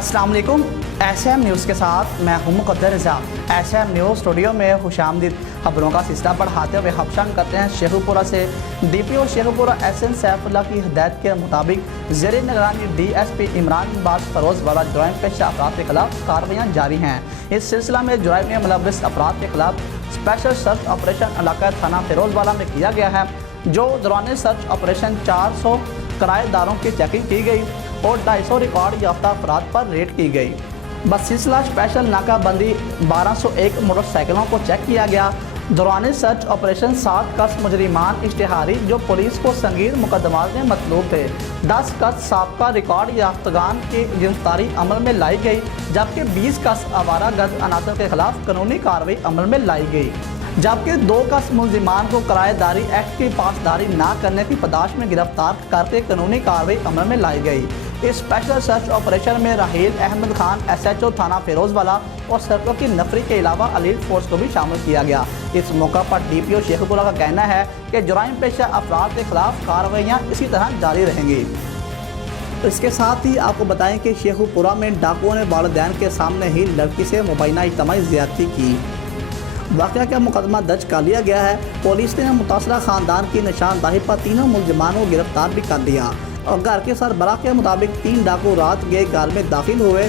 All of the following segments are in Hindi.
अस्सलाम वालेकुम। SM न्यूज़ के साथ मैं हूं मुक़द्दर रज़ा। SM न्यूज़ स्टूडियो में खुशामदीद। खबरों का सिलसिला बढ़ाते हुए खबशान करते हैं शेखुपुरा से। DPO शेखुपुरा SN सैफुल्लाह की हिदायत के मुताबिक ज़ेरे निगरानी DSP इमरान फरोज़ वाला जुराइम पेशा अफराद के खिलाफ कार्रवाइयाँ जारी हैं। इस सिलसिला में जुराइम में मुलव्वस अफराद के खिलाफ स्पेशल सर्च ऑपरेशन इलाका थाना फिरोज वाला में किया गया है, जो दौरान सर्च ऑपरेशन 400 किराएदारों की चेकिंग की गई और 250 रिकॉर्ड याफ्ता अफराद पर रेड की गई। बस सिलसिला स्पेशल नाकाबंदी 1201 मोटरसाइकिलों को चेक किया गया। दौरान सर्च ऑपरेशन 7 कस मुजरिमान इश्तिहारी जो पुलिस को संगीन मुकदमात में मतलूब थे, 10 कस साबका रिकॉर्ड याफ्तगान की गिरफ्तारी अमल में लाई गई, जबकि 20 कस आवारा गर्द अनासर के खिलाफ कानूनी कार्रवाई अमल में लाई गई, जबकि 2 कस मुलजिमान को किराएदारी एक्ट की पासदारी न करने की पदाश में गिरफ्तार करके कानूनी कार्रवाई अमल में लाई गई। इस स्पेशल सर्च ऑपरेशन में राहील अहमद खान SHO थाना फिरोज वाला और सर्कल की नफरी के अलावा अलीट फोर्स को भी शामिल किया गया। इस मौका पर DPO शेखुपुरा का कहना है कि जुराइम पेशा अफराद के खिलाफ कार्रवाइयाँ इसी तरह जारी रहेंगी। इसके साथ ही आपको बताएं कि शेखुपुरा में डाकुओं ने वालिदैन के सामने ही लड़की से मुबैना इज्तिमाई ज़्यादती की। वाक़या का मुकदमा दर्ज कर लिया गया है। पुलिस ने मुतासरा ख़ानदान की निशानदाही पर तीनों मुलजिमान को गिरफ्तार भी कर लिया और घर के सरबराह के मुताबिक 3 डाकू रात के घर में दाखिल हुए,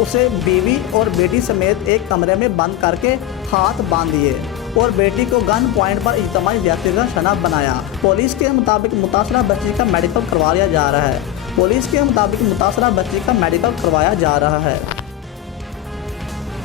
उसे बीवी और बेटी समेत एक कमरे में बंद करके हाथ बांध दिए और बेटी को गन पॉइंट पर इज्तिमाई ज़्यादती का शनाब बनाया। पुलिस के मुताबिक मुतासरा बच्ची का मेडिकल करवाया जा रहा है।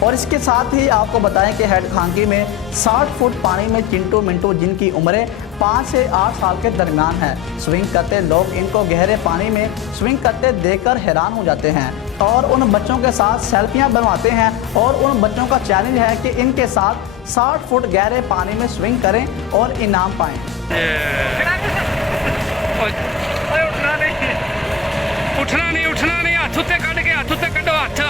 और इसके साथ ही आपको बताएं कि हेड खानगी में 60 फुट पानी में चिंटू मिंटू, जिनकी उम्रें 5 से 8 साल के दरमियान है, स्विंग करते लोग इनको गहरे पानी में स्विंग करते देखकर हैरान हो जाते हैं और उन बच्चों के साथ सेल्फियां बनवाते हैं और उन बच्चों का चैलेंज है कि इनके साथ 60 फुट गहरे पानी में स्विंग करें और इनाम पाएँ। उठना नहीं, हाथ उत्ते कड्डो हाथ।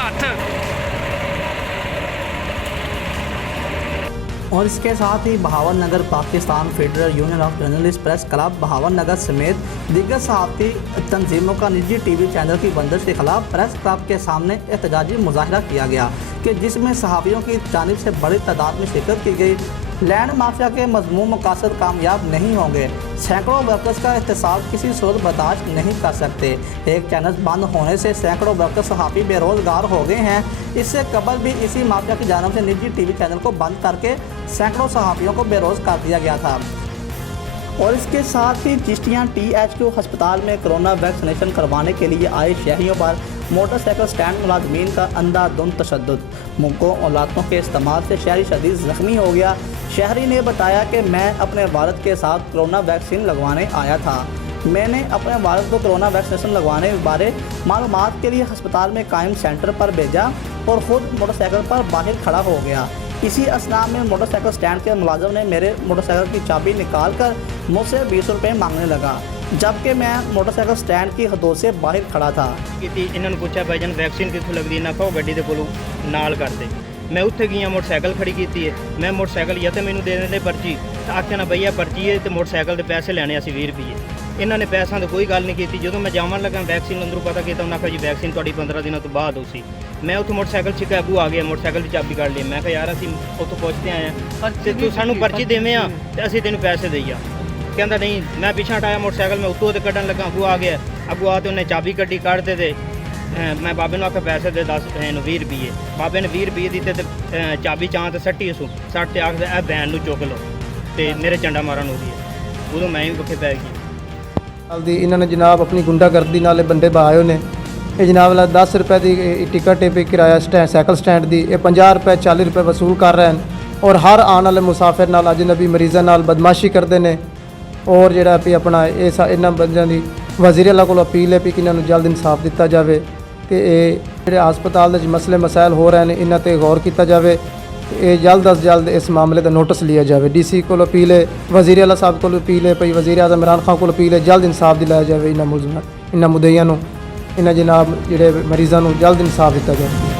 और इसके साथ ही Bahawalnagar Pakistan federal union of journalist press club Bahawalnagar समेत दीगर सहाफ़ती तंजीमों का निजी TV चैनल की बंदिश के खिलाफ प्रेस क्लब के सामने एहतजाजी मुजाहरा किया गया कि जिसमें सहाफ़ियों की जानिब से बड़ी तादाद में शिरकत की गई। लैंड माफिया के मज़मूम मकासद कामयाब नहीं होंगे। सैकड़ों वर्कर्स का एहतसाब किसी सूरत बर्दाश्त नहीं कर सकते। एक चैनल बंद होने से सैकड़ों वर्कर्स सहाफ़ी बेरोज़गार हो गए हैं। इससे कबल भी इसी माफिया की जानिब से निजी TV चैनल को बंद करके सैकड़ों सहाफ़ियों को बेरोज़ कर दिया गया था। और इसके साथ ही चिश्तियाँ THQ अस्पताल में कोरोना वैक्सीनेशन करवाने के लिए आए शहरियों पर मोटरसाइकिल स्टैंड मुलाजमीन का अंधाधुंध तशद्दुद, मुक्कों और लातों के इस्तेमाल से शहरी शदीद ज़ख्मी हो गया। शहरी ने बताया कि मैं अपने वालिद के साथ कोरोना वैक्सीन लगवाने आया था। मैंने अपने वालिद को कोरोना वैक्सीनेशन लगवाने के बारे मालूमात के लिए अस्पताल में कायम सेंटर पर भेजा और ख़ुद मोटरसाइकिल पर बाहर खड़ा हो गया। इसी असना में मोटरसाइकिल स्टैंड के मुलाजिम ने मेरे मोटरसाइकिल की चाबी निकाल कर मुझसे 20 रुपये मांगने लगा, जबकि मैं मोटरसाइकिल स्टैंड की हदों से बाहर खड़ा था। इन्होंने पूछा भाईजान वैक्सीन कितों लगती, ना कहो गड्डी के कोलों नाल कर दे। मैं उत्थे गई मोटरसाइकिल खड़ी की है, मैं मोटरसाइकिल या तो मैंने दे देंगे पर्ची, आख्या ना भैया पर्ची है तो मोटरसाइकिल के पैसे लेने 20 रुपये। इन्होंने पैसों की कोई गल नहीं की। जो मैं जावन लगा वैक्सीन अंदरों पता किया, उन्हें आखा जी वैक्सीन थोड़ी 15 दिनों तो बाद हो सी। मैं उत्थे मोटरसाइकिल छिका अगू आ गया, मोटरसाइकिल की चाबी कढ़ ली। मैं कहा यार असीं उत्थों पहुँचते आए हैं, तू सानू पर्ची देवें तो असीं तेन पैसे दईया। कहता नहीं, मैं पिछा हटाया मोटरसाइकिल, मैं उत्तों कढ़न लगा, अगू आ गया। अगू आ तो उन्हें चाबी कड्डी कढ़ते थे। मैं बाबे ने आखा पैसे दे 20 रुपये। बाबे ने 20 रुपये दिते तो चाबी चाह तो सट्टी उसू सट आख ए बैन नू चुक लो तो मेरे चंडा मारन हो गया। उदों मैं भी पक्के पै गई। इन्होंने जनाब अपनी गुंडागर्दी नाले बंदे बाए ने। ये जनाब 10 रुपए की टिकट है किराया साइकिल स्टैंड की, ये 50 रुपए 40 रुपए वसूल कर रहे हैं और हर आने वाले मुसाफिर नाल अजनबी मरीज़ों नाल बदमाशी करते हैं। और जोड़ा भी अपना इन्होंने बंदों की वज़ीर अल्लाह को अपील है कि इन्होंने जल्द इंसाफ दिता जाए तो ये हस्पताल मसले मसाइल हो रहे हैं, इन्हों पर गौर किया जाए। ये जल्द अज जल्द इस मामले का नोटिस लिया जाए। DC को अपील है, वज़ीर अल्लाह साहब को अपील है, वज़ीर आज़म इमरान खान को अपील है, जल्द इंसाफ दिलाया जाए। इन्होंने मुलजमान इन्होंने मुद्दईयां इन्होंने जनाब जोड़े मरीज़ों को जल्द इंसाफ दिता जाए।